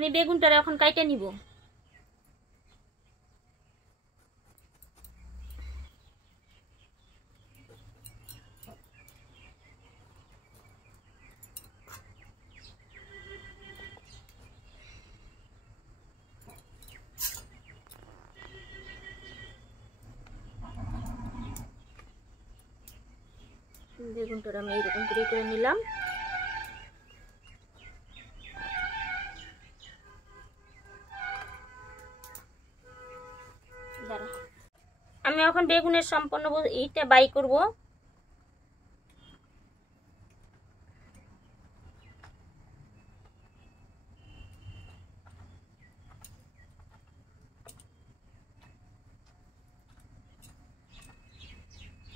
আমি বেগুনটা এখন কাইটে নিব। বেগুনটা আমি এরকম করে নিলাম। আমি এখন বেগুনের সম্পূর্ণ এইটা বাই করব।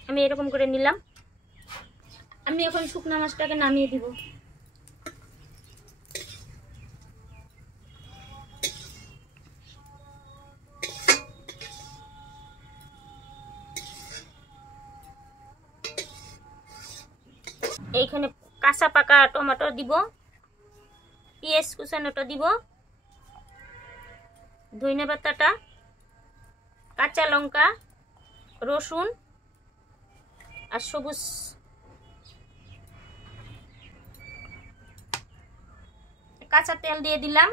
আমি এরকম করে নিলাম। আমি এখন শুকনা মাছটাকে নামিয়ে দিব। এইখানে কাঁচা পাকা টমেটো দিব, পেঁয়াজ কুচানোটা দিব, ধনিয়া পাতাটা, কাঁচা লঙ্কা, রসুন আর সবুজ কাঁচা তেল দিয়ে দিলাম,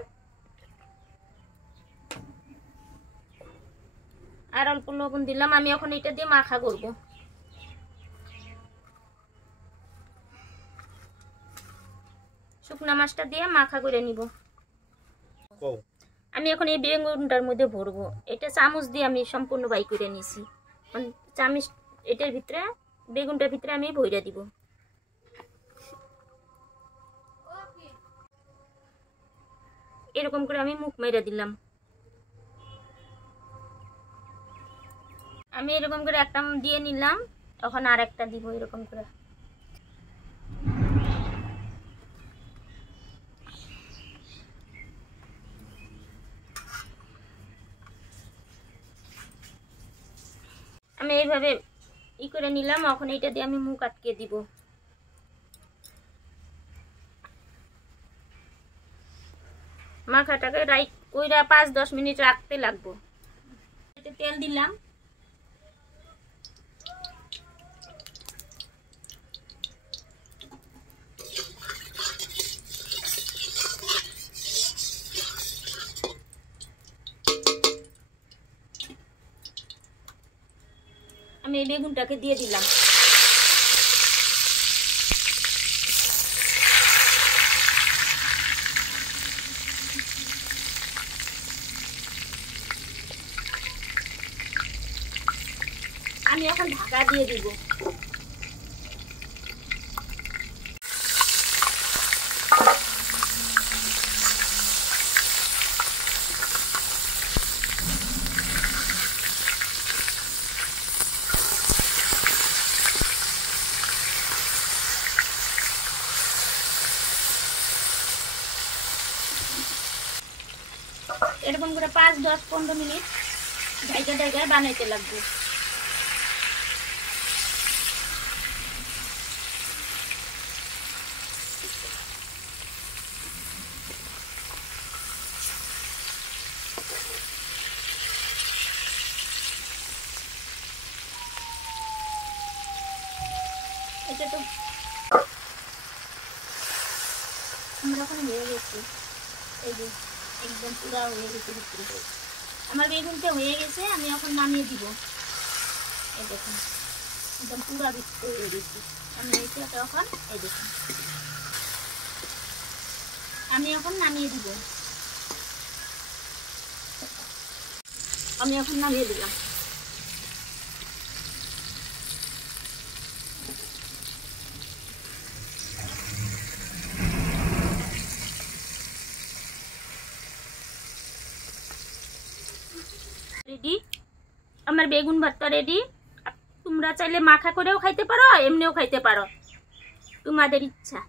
আর অল্প লবণ দিলাম। আমি এখন এটা দিয়ে মাখা করব। শুকনা মাছটা দিয়ে মাখা করে নিব। আমি এখন এই বেগুনটার মধ্যে ভরবো। এটা চামচ দিয়ে আমি সম্পূর্ণ বাই করে নিছি। চামচ এটার ভিতরে বেগুনটার ভিতরে আমি ভইরা দিব। এরকম করে আমি মুখ মেরে দিলাম। আমি এরকম করে একটা দিয়ে নিলাম, এখন আর একটা দিব এরকম করে। আমি এইভাবে করে নিলাম। এখন এইটা দিয়ে আমি মুখ আটকে দিব। মাখাটাকে কইরা 5-10 মিনিট রাখতে লাগবো। তেল দিলাম, আমি এই বেগুনটাকে দিয়ে দিলাম। আমি এখন ঢাকা দিয়ে দিব। এরকম করে 5-10-15 মিনিট জায়গায় বানাইতে লাগবে। এটা তো আমরা এখন হয়ে গেছে। এই যে একদম পুরা হয়ে গেছে। আমার বেগুনটা হয়ে গেছে। আমি এখন নামিয়ে দিব। এই দেখুন একদম পুরা হয়ে গেছে। আমি এটা এখন এই দেখুন আমি এখন নামিয়ে দিব। আমি এখন নামিয়ে দিলাম। রেডি, আমার বেগুন ভর্তা রেডি। তোমরা চাইলে মাখা করেও খাইতে পারো, এমনিও খাইতে পারো, তোমাদের ইচ্ছা।